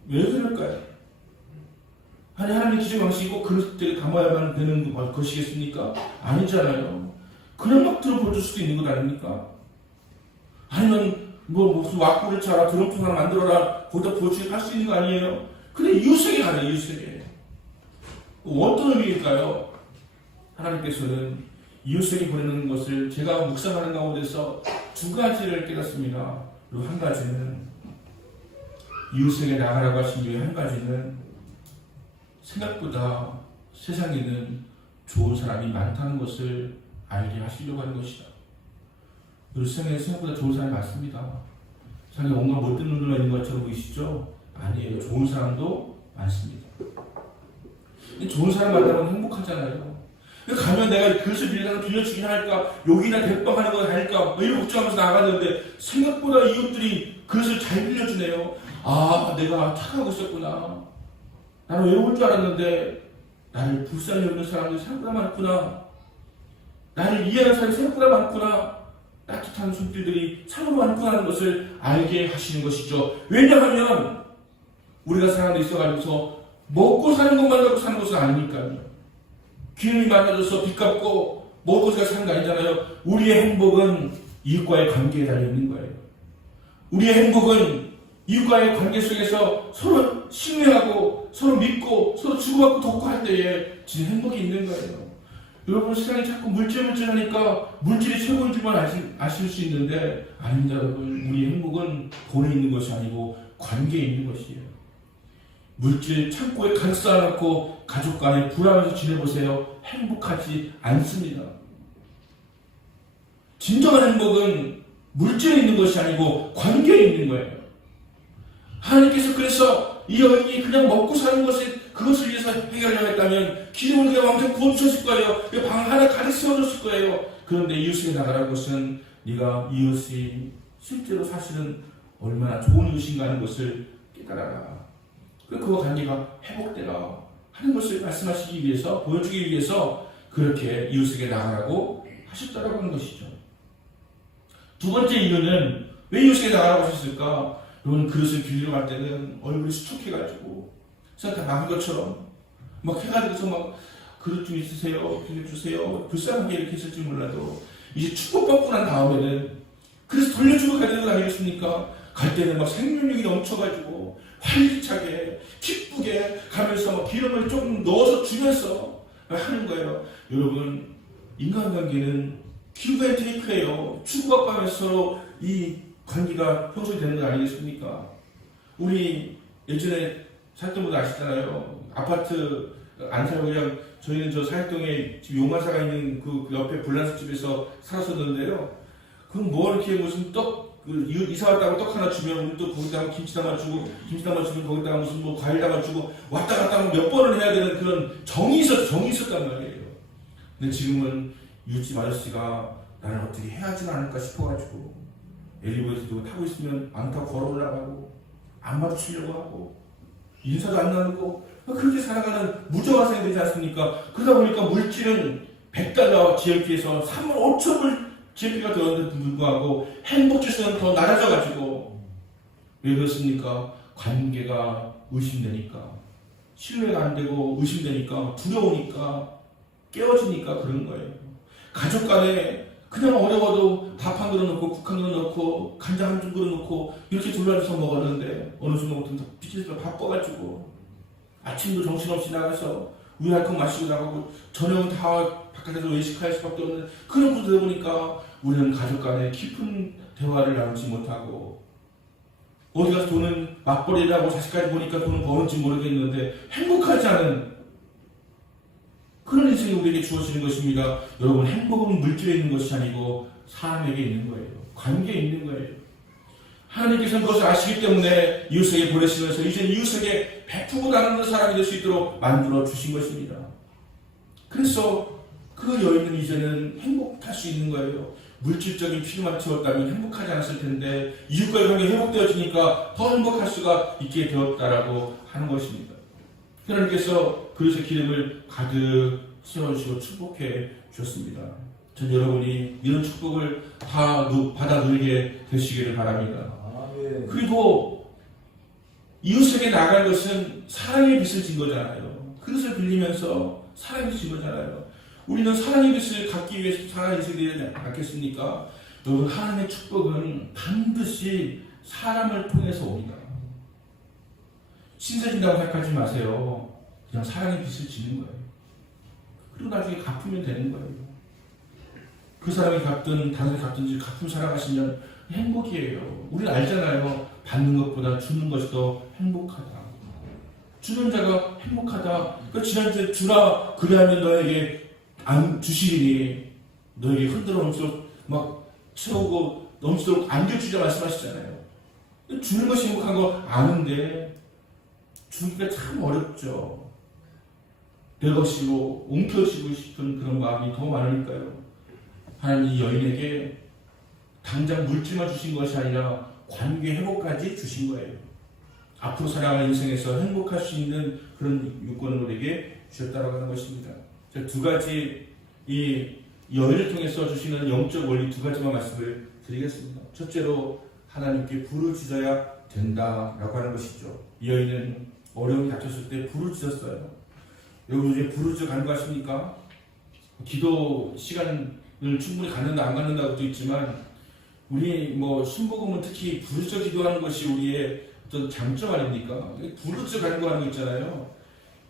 왜 그럴까요? 아니 하나님의 기준 방식이고 그릇들을 담아야만 되는 것이겠습니까? 아니잖아요. 그런 막들을 보여줄 수도 있는 것 아닙니까? 아니면 무슨 왁구를 차라 드럼통 하나 만들어라 거기다 보여주게 할 수 있는 거 아니에요? 근데 이웃에게 가요. 이웃에게. 어떤 의미일까요? 하나님께서는 이웃에게 보내는 것을 제가 묵상하는 가운데서 두 가지를 깨닫습니다. 그리고 한 가지는 이웃에게 나가라고 하신 이유의 한 가지는 생각보다 세상에는 좋은 사람이 많다는 것을 알게 하시려고 하는 것이다. 우리 세상에 생각보다 좋은 사람이 많습니다. 세상에 온갖 못된 놈들만 있는 것처럼 보이시죠? 아니에요. 좋은 사람도 많습니다. 좋은 사람 만나면 행복하잖아요. 가면 내가 그릇을 빌려주긴 할까, 욕이나 대빵하는 거 할까, 이런 걱정하면서 나가는데 생각보다 이웃들이 그릇을 잘 빌려주네요. 아, 내가 착하고 있었구나. 나는 외로울 줄 알았는데 나를 불쌍히 여기는 사람들이 생각보다 많구나. 나를 이해하는 사람이 생각보다 많구나. 따뜻한 손길들이 참으로 많구나 하는 것을 알게 하시는 것이죠. 왜냐하면 우리가 사는 데 있어가지고서 먹고 사는 것만 갖고 사는 것은 아니니까요. 기름이 많아져서 빚 갚고 먹고 사는 거 아니잖아요. 우리의 행복은 이웃과의 관계에 달려있는 거예요. 우리의 행복은 이웃과의 관계 속에서 서로 신뢰하고 서로 믿고 서로 주고받고 돕고 할 때에 진짜 행복이 있는 거예요. 여러분, 세상이 자꾸 물질 하니까 물질이 최고인 줄만 아실 수 있는데 아닙니다. 여러분, 우리의 행복은 돈에 있는 것이 아니고 관계에 있는 것이에요. 물질 창고에 가득 쌓아놓고 가족 간에 불안해서 지내보세요. 행복하지 않습니다. 진정한 행복은 물질에 있는 것이 아니고 관계에 있는 거예요. 하나님께서 그래서 이 여인이 그냥 먹고 사는 그것을 위해서 해결하려고 했다면 기름을 그냥 왕창 부어주셨을 거예요. 방 하나 가득 세워줬을 거예요. 그런데 이웃에게 나가라는 것은 네가 이웃이 실제로 사실은 얼마나 좋은 이웃인가 하는 것을 깨달아라. 그와 관계가 회복되라 하는 것을 말씀하시기 위해서, 보여주기 위해서 그렇게 이웃에게 나가라고 하셨다라고 하는 것이죠. 두 번째 이유는 왜 이웃에게 나가라고 하셨을까? 여러분, 그릇을 빌리러 갈 때는 얼굴이 수척해가지고 다 막은 것처럼 막 해가지고서 막 그릇 좀 있으세요, 빌려주세요, 불쌍하게 이렇게 했을지 몰라도 이제 축복받고 난 다음에는 그래서 돌려주고 가야 되는 거 아니겠습니까? 갈 때는 막 생명력이 넘쳐가지고 활기차게 기쁘게 가면서 막 기름을 조금 넣어서 주면서 하는 거예요. 여러분, 인간관계는 기브 앤 테이크예요. 주고받고 하면서 이 관계가 형성이 되는 거 아니겠습니까? 우리 예전에 살던 분 아시잖아요. 아파트 안 살고 그냥 저희는 저 사역동에 지금 용화사가 있는 그 옆에 불란서집에서 살았었는데요. 그럼 뭐 이렇게 무슨 떡 이사 왔다고 떡 하나 주면 우리 또 거기다가 김치 담아주고 거기다가 무슨 뭐 과일 담아주고 왔다 갔다 하면 몇 번을 해야 되는 그런 정이 있었단 말이에요. 근데 지금은 이웃집 아저씨가 나를 어떻게 해야지 않을까 싶어가지고 엘리베이터도 타고 있으면 안 타고 걸어 올라가고 안 마주치려고 하고 인사도 안 나누고 그렇게 살아가는 무정한 생이 되지 않습니까? 그러다 보니까 물질은 $100 GLP에서 35,000불 GLP가 들었는데도 불구하고 행복지수는 더 낮아져가지고 왜 그렇습니까? 관계가 의심되니까, 신뢰가 안 되고 의심되니까, 두려우니까, 깨어지니까 그런 거예요. 가족 간에 그냥 어려워도 밥 한 그릇 넣고 국 한 그릇 넣고 간장 한 그릇 넣고 이렇게 둘러서 먹었는데 어느 순간부터 삐져서 바빠가지고 아침도 정신없이 나가서 우유 한 컵 마시고 나가고 저녁은 다 바깥에서 외식할 수밖에 없는 그런 분들 보니까 우리는 가족 간에 깊은 대화를 나누지 못하고 어디 가서 돈은 맞벌이라고 자식까지 보니까 돈은 버는지 모르겠는데 행복하지 않은 그런 인생이 우리에게 주어지는 것입니다. 여러분, 행복은 물질에 있는 것이 아니고 사람에게 있는 거예요. 관계에 있는 거예요. 하나님께서는 그것을 아시기 때문에 이웃에게 보내시면서 이제 이웃에게 베푸고 나누는 사람이 될 수 있도록 만들어 주신 것입니다. 그래서 그 여인은 이제는 행복할 수 있는 거예요. 물질적인 필요만 채웠다면 행복하지 않았을 텐데 이웃과의 관계가 회복되어지니까 더 행복할 수가 있게 되었다라고 하는 것입니다. 하나님께서 그릇에 기름을 가득 채워주시고 축복해 주셨습니다. 전 여러분이 이런 축복을 다 받아 누리게 되시기를 바랍니다. 그리고 이웃에게 나갈 것은 사랑의 빚을 진 거잖아요. 그릇을 빌리면서 사랑의 빚을 진 거잖아요. 우리는 사랑의 빚을 갚기 위해서 사랑의 빚을 되지 않겠습니까? 여러분, 하나님의 축복은 반드시 사람을 통해서 옵니다. 신세 진다고 생각하지 마세요. 그냥 사랑의 빚을 지는 거예요. 그리고 나중에 갚으면 되는 거예요. 그 사람이 갚든 다른 사람이 갚든지 갚으면 살아가시면 행복이에요. 우리는 알잖아요. 받는 것보다 주는 것이 더 행복하다. 주는 자가 행복하다. 그러니까 지난주에 주라 그리하면 너에게 안 주시리니 너에게 흔들어 넘치도록 막 채우고 넘치도록 안겨주자 말씀하시잖아요. 주는 것이 행복한 거 아는데 주기가 참 어렵죠. 내 것이고 옮겨지고 싶은 그런 마음이 더 많으니까요. 하나님 이 여인에게 당장 물질만 주신 것이 아니라 관계 회복까지 주신 거예요. 앞으로 살아가는 인생에서 행복할 수 있는 그런 요건을 우리에게 주셨다고 하는 것입니다. 두 가지 이 여인을 통해서 주시는 영적 원리 두 가지만 말씀을 드리겠습니다. 첫째로 하나님께 부르짖어야 된다라고 하는 것이죠. 이 여인은 어려움이 닥쳤을 때 부르짖었어요. 여러분 이제 부르짖어 가는 거 아십니까? 기도 시간을 충분히 갖는다 안 갖는다도 있지만 우리 뭐 신복음은 특히 부르짖어 기도하는 것이 우리의 어떤 장점 아닙니까? 부르짖어 가는 거 하는 거 있잖아요.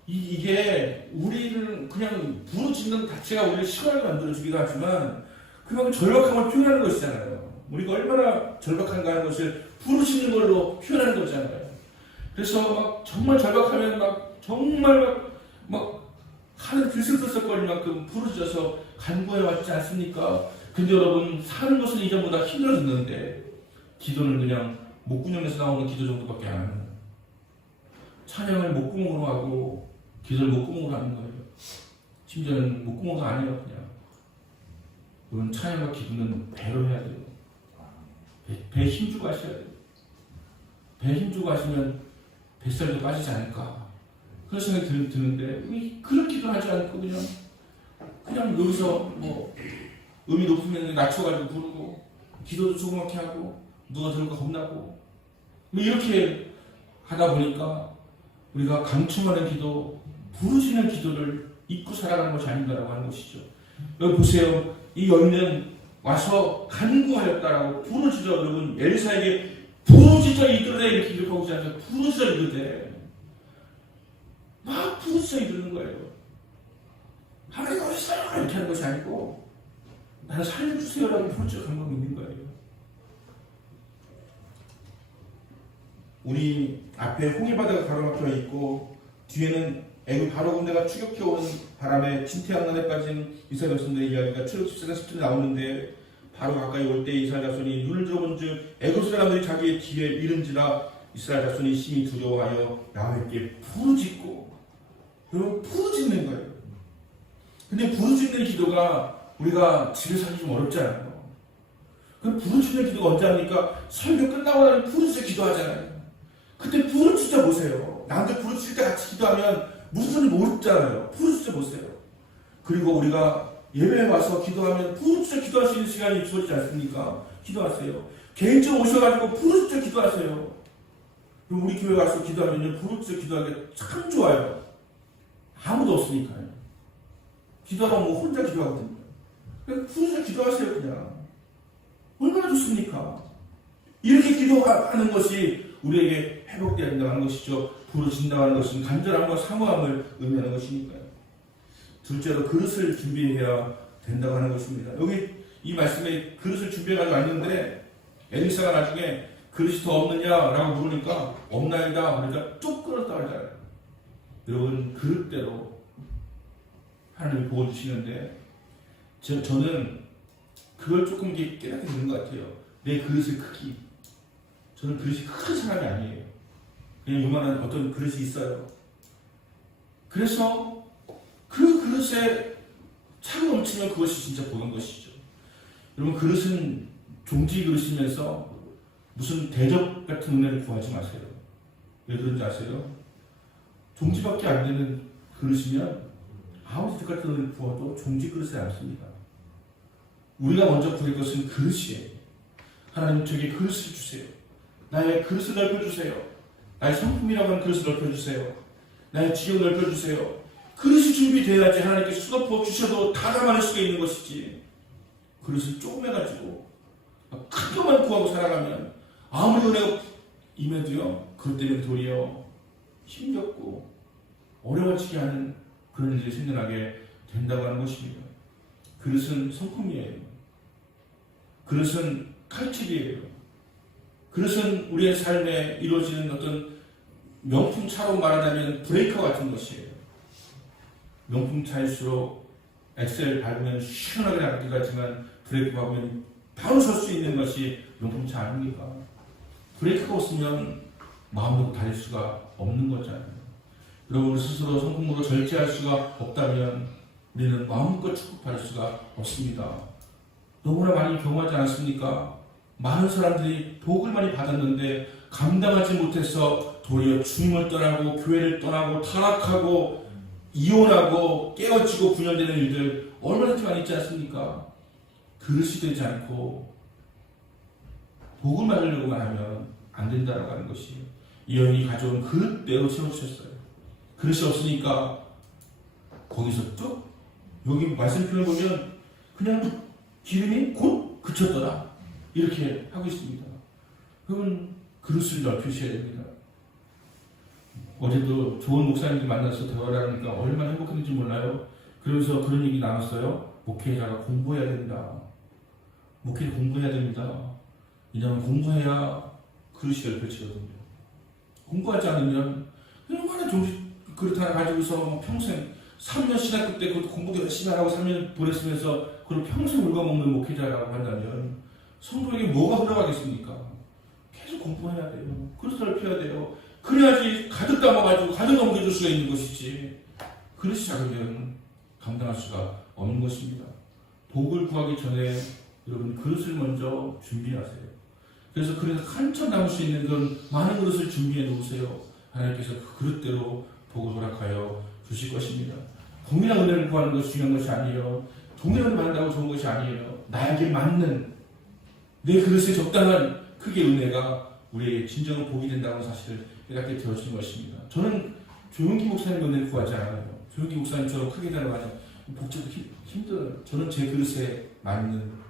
이게 우리는 그냥 부르짖는 자체가 우리를 시원하게 만들어주기도 하지만 그만큼 절박함을 표현하는 것이잖아요. 우리가 얼마나 절박한가 하는 것을 부르짖는 걸로 표현하는 거잖아요. 그래서 막 정말 절박하면 막 정말 막 하늘 들썩들썩거릴 만큼 부르짖어서 간구해 왔지 않습니까? 근데 여러분 사는 것은 이전보다 힘들어졌는데 기도는 그냥 목구멍에서 나오는 기도 정도밖에 안 하는 거예요. 찬양을 목구멍으로 하고 기도를 목구멍으로 하는 거예요. 심지어는 목구멍도 안 해요. 그냥 물론 찬양과 기도는 배로 해야 돼요. 배에 힘주고 하셔야 돼요. 배에 힘주고 하시면 뱃살도 빠지지 않을까 그런 생각이 드는데 그렇게도 하지 않고 그냥 여기서 뭐 음이 높으면 낮춰가지고 부르고 기도도 조그맣게 하고 누가 들을까 겁나고 이렇게 하다 보니까 우리가 강충하는 기도, 부르짖는 기도를 잊고 살아가는 것이 아닌가라고 하는 것이죠. 여기 보세요. 이 여인은 와서 간구하였다라고 부르짖어. 여러분 엘리사에게 부르짖어 이르되 이렇게 기록하고 있지 않아요. 부르짖어 이르되 막 부르짖어 이르는 거예요. 하나님 어디 있어요? 이렇게 하는 것이 아니고 나를 살려주세요라고 부르짖어 간구하고 있는 거예요. 우리 앞에 홍해바다가 가로막혀 있고 뒤에는 애굽 바로 군대가 추격해오는 바람에 진퇴양난에 빠진 이스라엘 백성들의 이야기가 출애굽 14장 10절에 나오는데 바로 가까이 올 때 이스라엘 자손이 눈을 들어본즉 애굽 사람들이 자기의 뒤에 이른지라 이스라엘 자손이 심히 두려워하여 야훼께 부르짖고 여러분 부르짖는 거예요. 근데 부르짖는 기도가 우리가 집에서 하기 좀 어렵잖아요. 그 부르짖는 기도가 언제 합니까? 설교 끝나고 나면 부르짖어 기도하잖아요. 그때 부르짖어 보세요. 남들 부르짖을 때 같이 기도하면 무슨 소리 모르잖아요. 부르짖어 보세요. 그리고 우리가 예배에 와서 기도하면 부르짖어 기도할 수 있는 시간이 주어지지 않습니까? 기도하세요. 개인적으로 오셔가지고 부르짖어 기도하세요. 그럼 우리 교회 와서 기도하면요, 부르짖어 기도하기 참 좋아요. 아무도 없으니까요. 기도하면 뭐 혼자 기도하거든요. 그냥 부르짖어 기도하세요, 그냥. 얼마나 좋습니까? 이렇게 기도하는 것이 우리에게 회복된다는 것이죠. 부르짖는다는 것은 간절함과 사모함을 의미하는 것이니까요. 둘째로 그릇을 준비해야 된다고 하는 것입니다. 여기 이 말씀에 그릇을 준비해가지고 왔는데 엘리사가 나중에 그릇이 더 없느냐라고 물으니까 없나이다. 그러니까 뚝 끊었다 하잖아요. 여러분 그릇대로 하나님이 복을 주시는데 저는 그걸 조금 이렇게 깨닫게 되는 것 같아요. 내 그릇의 크기. 저는 그릇이 큰 사람이 아니에요. 그냥 요만한 어떤 그릇이 있어요. 그래서 그 그릇에 차가 넘치면 그것이 진짜 복인 것이죠. 여러분 그릇은 종지 그릇이면서 무슨 대접 같은 은혜를 구하지 마세요. 왜 그런지 아세요? 종지밖에 안 되는 그릇이면 아무리 대접 같은 은혜를 구해도 종지 그릇에 남습니다. 우리가 먼저 구할 것은 그릇이에요. 하나님 저에게 그릇을 주세요. 나의 그릇을 넓혀주세요. 나의 성품이라고 하는 그릇을 넓혀주세요. 나의 지경을 넓혀주세요. 그릇이 준비되어야지 하나님께 수도 부어 주셔도 다 담아낼 수가 있는 것이지. 그릇을 조금 해가지고 큰 것만 구하고 살아가면 아무리 은혜가 임해도요, 그것 때문에 도리어 힘겹고 어려워지게 하는 그런 일이 생겨나게 된다고 하는 것입니다. 그릇은 성품이에요. 그릇은 칼집이에요. 그릇은 우리의 삶에 이루어지는 어떤 명품차로 말하자면 브레이커 같은 것이에요. 명품차일수록 엑셀 밟으면 시원하게 나가기도 하지만 브레이크 밟으면 바로 설 수 있는 것이 명품차 아닙니까? 브레이크가 없으면 마음대로 달릴 수가 없는 거잖아요. 여러분 스스로 성품으로 절제할 수가 없다면 우리는 마음껏 축복받을 수가 없습니다. 너무나 많이 경험하지 않았습니까? 많은 사람들이 복을 많이 받았는데 감당하지 못해서 도리어 주님을 떠나고 교회를 떠나고 타락하고 이혼하고 깨어지고 분열되는 일들 얼마나 많이 있지 않습니까? 그릇이 되지 않고 복을 받으려고만 하면 안 된다라고 하는 것이 이 여인이 가져온 그릇대로 세워주셨어요. 그릇이 없으니까 거기서 쭉 여기 말씀표를 보면 그냥 기름이 곧 그쳤더라 이렇게 하고 있습니다. 그러면 그릇을 넓히셔야 됩니다. 어제도 좋은 목사님들 만나서 대화를 하니까 얼마나 행복했는지 몰라요. 그러면서 그런 얘기 나눴어요. 목회자가 공부해야 된다. 목회자 공부해야 됩니다. 왜냐하면 공부해야 그릇이 넓혀지거든요. 공부하지 않으면 얼마나 좋은 그릇 하나 가지고서 평생 3년 신학교 때 그것도 공부도 열심히 하라고 3년 보냈으면서 그걸 평생 울거먹는 목회자라고 한다면 성도에게 뭐가 흘러가겠습니까? 계속 공부해야 돼요. 그릇을 넓혀야 돼요. 그래야지 가득 담아가지고 가득 넘겨줄 수가 있는 것이지 그릇이 작으면 감당할 수가 없는 것입니다. 복을 구하기 전에 여러분 그릇을 먼저 준비하세요. 그래서 그릇 한참 담을 수 있는 그런 많은 그릇을 준비해 놓으세요. 하나님께서 그 그릇대로 복을 허락하여 주실 것입니다. 동일한 은혜를 구하는 것이 중요한 것이 아니에요. 동일한 은혜를 받는다고 좋은 것이 아니에요. 나에게 맞는 내 그릇에 적당한 크게 은혜가 우리에게 진정한 복이 된다는 사실을 깨닫게 되어지는 것입니다. 저는 조용기 목사님 은혜를 구하지 않아요. 조용기 목사님처럼 크게 달아가지고 복지도 힘들어요. 저는 제 그릇에 맞는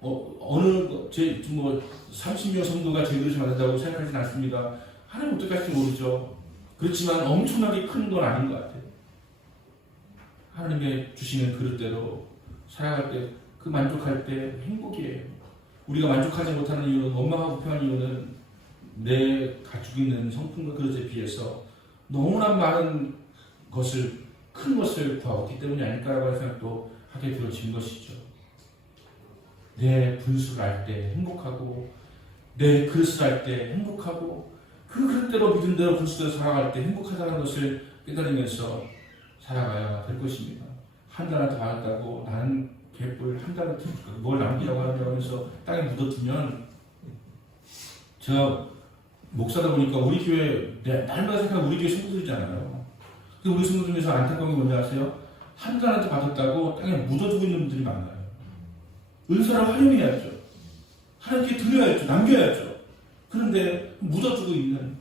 어느 제 30명 성도가 제 그릇을 받는다고 생각하지는 않습니다. 하나님 어떻게 할지 모르죠. 그렇지만 엄청나게 큰 건 아닌 것 같아요. 하나님의 주시는 그릇대로 살아갈 때 그 만족할 때 행복이에요. 우리가 만족하지 못하는 이유는 원망하고 불평한 이유는 내 가지고 있는 성품과 그릇에 비해서 너무나 많은 것을 큰 것을 구하기 때문이 아닐까라고 하는 생각도 하게 되어진 것이죠. 내 분수를 할 때 행복하고 내 그릇을 할 때 행복하고 그 그릇대로 믿음대로 분수대로 살아갈 때 행복하다는 것을 깨달으면서 살아가야 될 것입니다. 한 달한테 받았다고 나는 개뿔 한 달한테 뭘 남기라고 하면서 땅에 묻어두면 제가 목사다 보니까 우리 교회 날마다 생각하면 우리 교회 성도들이잖아요. 근데 우리 성도 중에서 안타까운 게 뭔지 아세요? 한 달한테 받았다고 땅에 묻어두고 있는 분들이 많아요. 은사를 활용해야죠. 하나님께 드려야죠. 남겨야죠. 그런데 묻어두고 있는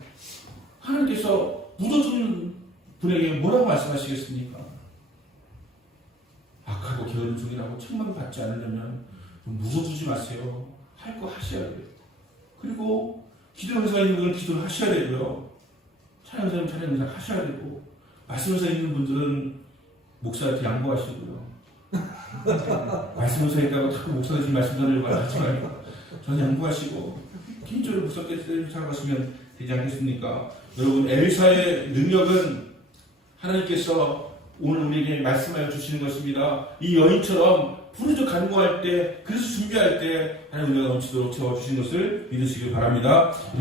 하나님께서 묻어둔 분에게 뭐라고 말씀하시겠습니까? 악하고 게으른 종이라고 책망받지 않으려면 묻어두지 마세요. 할 거 하셔야 돼요. 그리고 기도 회사에 있는 분은 기도를 하셔야 되고요. 찬양 회사는 찬양 회사 하셔야 되고, 말씀 회사에 있는 분들은 목사한테 양보하시고요. 말씀 회사에 있다고 자꾸 목사가 지금 말씀 전하려고 하지 말고 저는 양보하시고 개인적으로 목사께서 살아가시면 되지 않겠습니까? 여러분, 엘리사의 능력은 하나님께서 오늘 우리에게 말씀하여 주시는 것입니다. 이 여인처럼 부르짖어 간구할 때, 그래서 준비할 때 하나님 은혜가 넘치도록 채워주신 것을 믿으시길 바랍니다.